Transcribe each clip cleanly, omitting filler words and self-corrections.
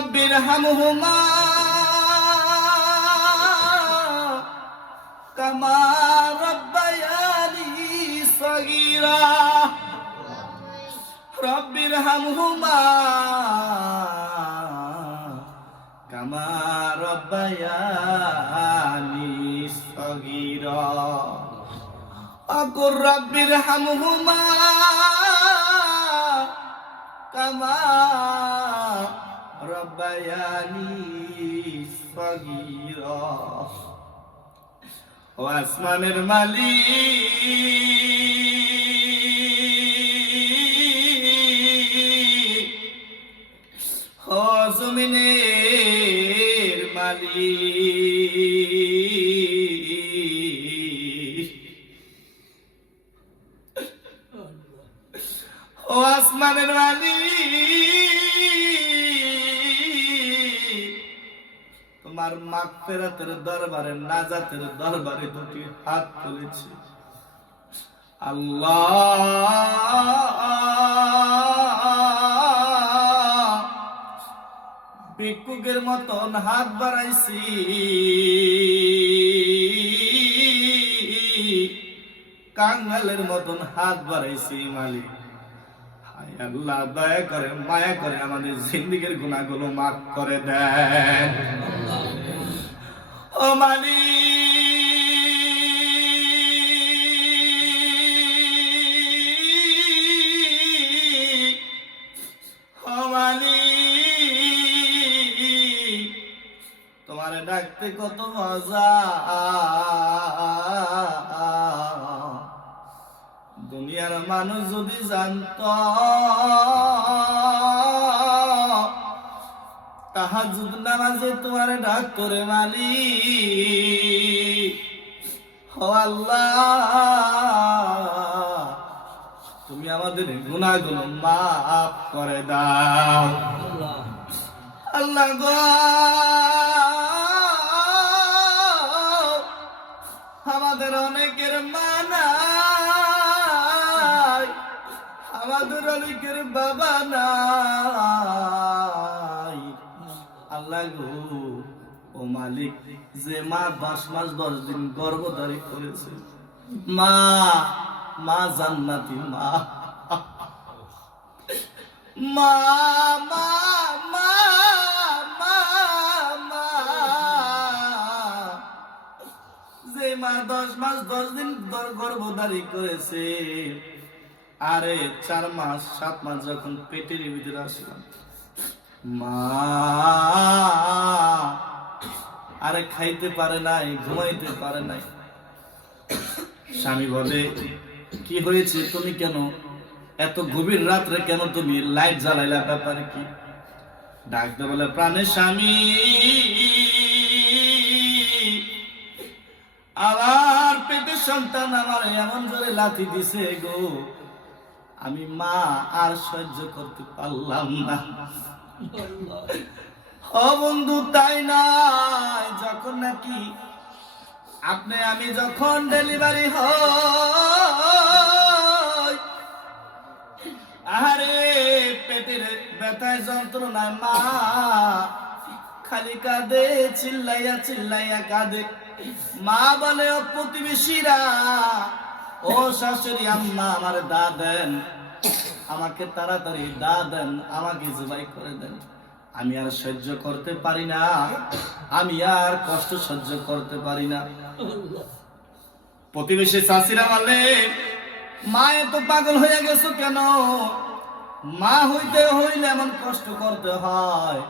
রব্বির হামহুমা কামা রব্বায়ানি সগীরা রব্বির হামহুমা কামা রব্বায়ানি সগীরা আকুর রব্বির হামহুমা কামা রব্বায়ানি সগীরা। ও আসমানের মালিক, ও জমিনের মালিক, ও আসমানের মালিক, তোমার মাগফিরাতের দরবারে, নাজাতের দরবারে দুটি হাত তুলেছি আল্লাহ। ভিক্ষুকের মতন হাত বাড়াইছি, কাঙ্গালের মতন হাত বাড়াইছি মালিক। হায় আল্লাহ, দয়া করে মায়া করে আমাদের জিন্দেগীর গুনাহগুলো মাফ করে দেন ও মালিক, ও মালিক। তোমার ডাকতে কত মজা, দুনিয়ার মানুষ যদি জানত তাহাজ্জুদ নামাজে তোমার ডাক করে মালিক। ও আল্লাহ, তুমি আমাদের গুনাহগুলো মাফ করে দাও আল্লাহ গো। আমাদের অনেকের মা নাই, আমাদের অনেকের বাবা নাই আল্লাহ গো। ও মালিক, যে মা 10 মাস 10 দিন গর্ভধারী করেছে, মা মা জান্নাতি মা, মা মা মা মা মা, যে মা 10 মাস 10 দিন গর্ভধারী করেছে, আরে 4 মাস 7 মাস যখন পেটের ভিতরে আসলাম, মা আরে খাইতে পারে নাই, ঘুমাইতে পারে নাই। স্বামী বলে, কি হয়েছে, তুমি কেন এত গভীর রাত্রে কেন তুমি লাইট জ্বালাইলা, ব্যাপারে কি? ডাকতে বলে, প্রাণের স্বামী, আমার পেটের সন্তান আমার এমন জোরে লাথি দিছে গো, আমি মা আর সহ্য করতে পারলাম না। ও বন্ধু, তাই নয়, যখন নাকি আপনি আমি যখন ডেলিভারি হয়, আরে পেটের ব্যথায় যন্ত্রণায় মা খালি কাঁদে, চিল্লাইয়া চিল্লাইয়া কাঁদে। মা বলে, ও প্রতিবেশীরা, ও শাশুড়ি আম্মা, আমার দা দেন, আমাকে তাড়াতাড়ি দা দেন, আমাকে জবাই করে দেন, আমি আর সহ্য করতে পারি না, আমি আর কষ্ট সহ্য করতে পারি না। প্রতিবেশী চাষিরা বলে, মা এত পাগল হয়ে গেছো কেন? মা হইতে হইলে এমন কষ্ট করতে হয়?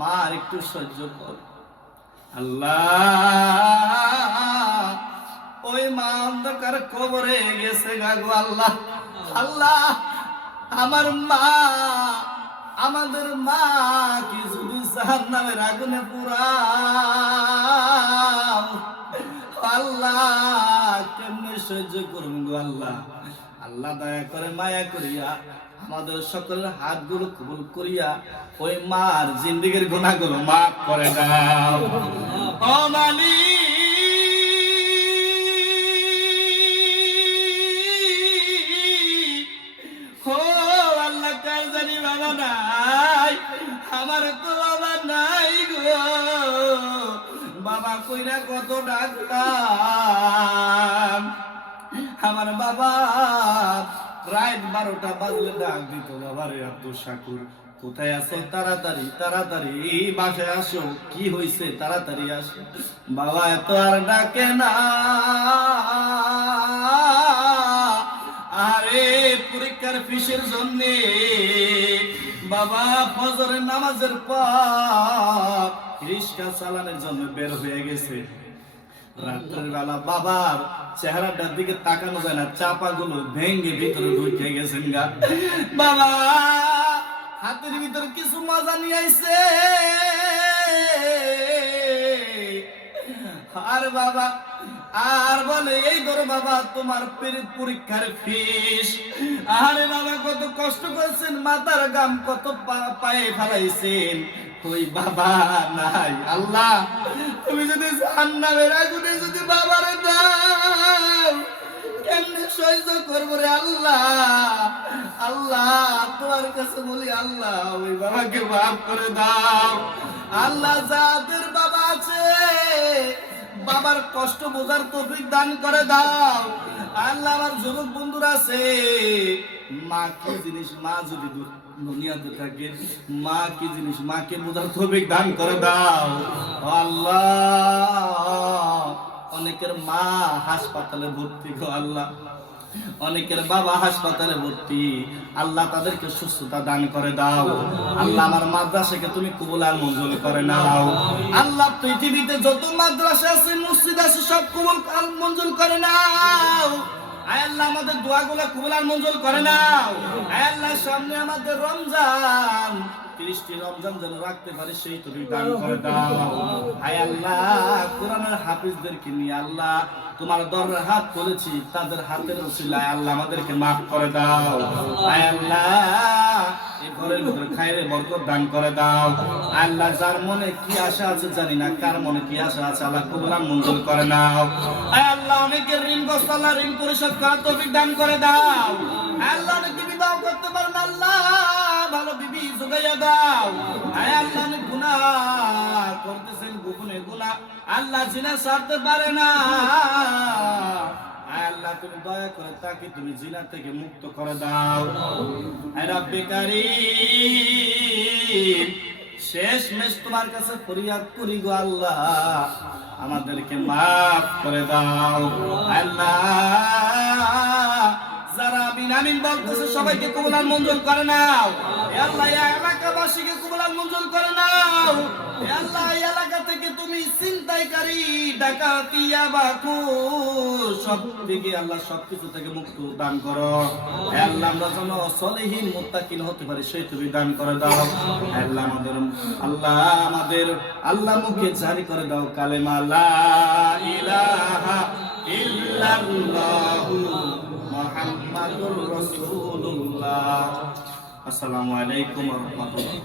মা আর একটু সহ্য কর। আল্লাহ, ওই মা অন্ধকার কবরে গেছে গাগো আল্লাহ। আল্লাহ, আমার মা, আমাদের মা কি যদি জাহান্নামের আগুনে পুরাও, আল্লাহ কেমনে সহ্য করুন গো আল্লাহ। আল্লাহ দয়া করে মায়া করিয়া আমাদের সকলের হাতগুলো কবুল করিয়া ওই মার জিন্দেগীর গুনাহগুলো মাফ করে দাও ও মালিক। ও আল্লাহ, কার জানি বাবা নাই, আমার তো বাবা নাই গো, বাবা কইরা কত ডাকলাম, আমার বাবা রাত 12টা বাজলে ডাক দিত, বাবা রে আব্দুল শাকুর কোথায় আছো, তাড়াতাড়ি তাড়াতাড়ি বাসায় আসো, কি হয়েছে তাড়াতাড়ি আসো। বাবা এত আর ডাকে না, আরে পরীক্ষার ফিসের জন্য বাবা ফজরের নামাজের পর রিক্সা চালানোর জন্য বের হয়ে গেছে। রাত্রের বেলা বাবার চেহারাটার দিকে তাকানো যায় না, চাপা গুলো ভেঙ্গে ভিতরে ঢুকে গেছেন গা। বাবা হাতের ভিতরে কিছু মজা নিয়ে আইছে, আর বাবা আর বলে এই ধরো বাবা তোমার পরীক্ষার ফিস। আরে বাবা কত কষ্ট করেছেন, মাথার গাম কত পায়ে ফেলাইছেন, ওই বাবা নাই। আল্লাহ তুমি যদি জাহান্নামের আগুনে যদি বাবারে দাও কেমনে সহ্য করবো রে আল্লাহ। আল্লাহ তোমার কাছে বলি আল্লাহ ওই বাবাকে মাফ করে দাও। আল্লাহ যাদের বাবা আছে বাবার কষ্ট বোঝার তৌফিক দান করে দাও। আল্লাহ আমার যুবক বন্ধুরা আছে, মা কি জিনিস, মা যদি দুনিয়াতে থাকে মা কি জিনিস, মাকে বোঝার তৌফিক দান করে দাও আল্লাহ। অনেকের মা হাসপাতালে ভর্তি গো আল্লাহ, অনেকের বাবা হাসপাতালে ভর্তি, আল্লাহ তাদেরকে সুস্থতা দান করে দাও। আল্লাহ আমার মাদ্রাসাকে তুমি কবুল আর মঞ্জুর করে নাও। আল্লাহ পৃথিবীতে যত মাদ্রাসা আছে মসজিদ আছে সব কবুল আর মঞ্জুর করে নাও। আয় আল্লাহ আমাদের দোয়াগুলো কবুল আর মঞ্জুর করে নাও। আয় আল্লাহ সামনে আমাদের রমজান, 30টি রমজান যেন রাখতে পারে সেই তৌফিক দান করে দাও। আয় আল্লাহ কোরআনের হাফিজদেরকে নিয়ে আল্লাহ তোমার দরবারে হাত তুলেছি, তাদের হাতের উসিলায় আল্লাহ আমাদেরকে মাফ করে দাও। আয় আল্লাহ এই ঘরের ভিতরে খায়রে বরকত দান করে দাও। আল্লাহ যার মনে কি আশা আছে জানি না, কার মনে কি আশা আছে আল্লাহ কবুল আর মঞ্জুর করে নাও। আয় আল্লাহ অনেকের ঋণগ্রস্ত আল্লাহ ঋণ পরিশোধ করার তৌফিক দান করে দাও। আল্লাহ অনেকে বিবাহ করতে পারেন আল্লাহ ভালো বিবি যোগাইয়া দাও। আয় আল্লাহ অনেক গুনাহ করতেছেন গোপনে গুনাহ, আল্লাহ জিনা ছাড়তে পারে না। আয় আল্লাহ তুমি দয়া করে তাকে তুমি জিনা থেকে মুক্ত করে দাও। আয় রাব্বে কারীম শেষ মেশ তোমার কাছে ফরিয়াদ করি গো আল্লাহ, আমাদেরকে মাফ করে দাও। আল্লাহ যারা আমিন আমিন বলতেছে সবাইকে কবুল আর মঞ্জুর করে নাও। হে আল্লাহ এই এলাকাবাসীকে কবুল আর মঞ্জুর করে নাও। হে আল্লাহ এই এলাকা থেকে তুমি ছিনতাইকারী ডাকাতি বাকুর সব থেকে আল্লাহ সবকিছু থেকে মুক্ত দান করো। হে আল্লাহ আমরা যেন সলিহিন মুত্তাকিন হতে পারি সেই তুমি দান করে দাও। হে আল্লাহ আমাদের আল্লাহ মুখে জারি করে দাও কালেমা লা ইলাহা ইল্লাল্লাহু মুহাম্মাদুর রাসূলুল্লাহ। আসসালামু আলাইকুম ওয়া রাহমাতুল্লাহ।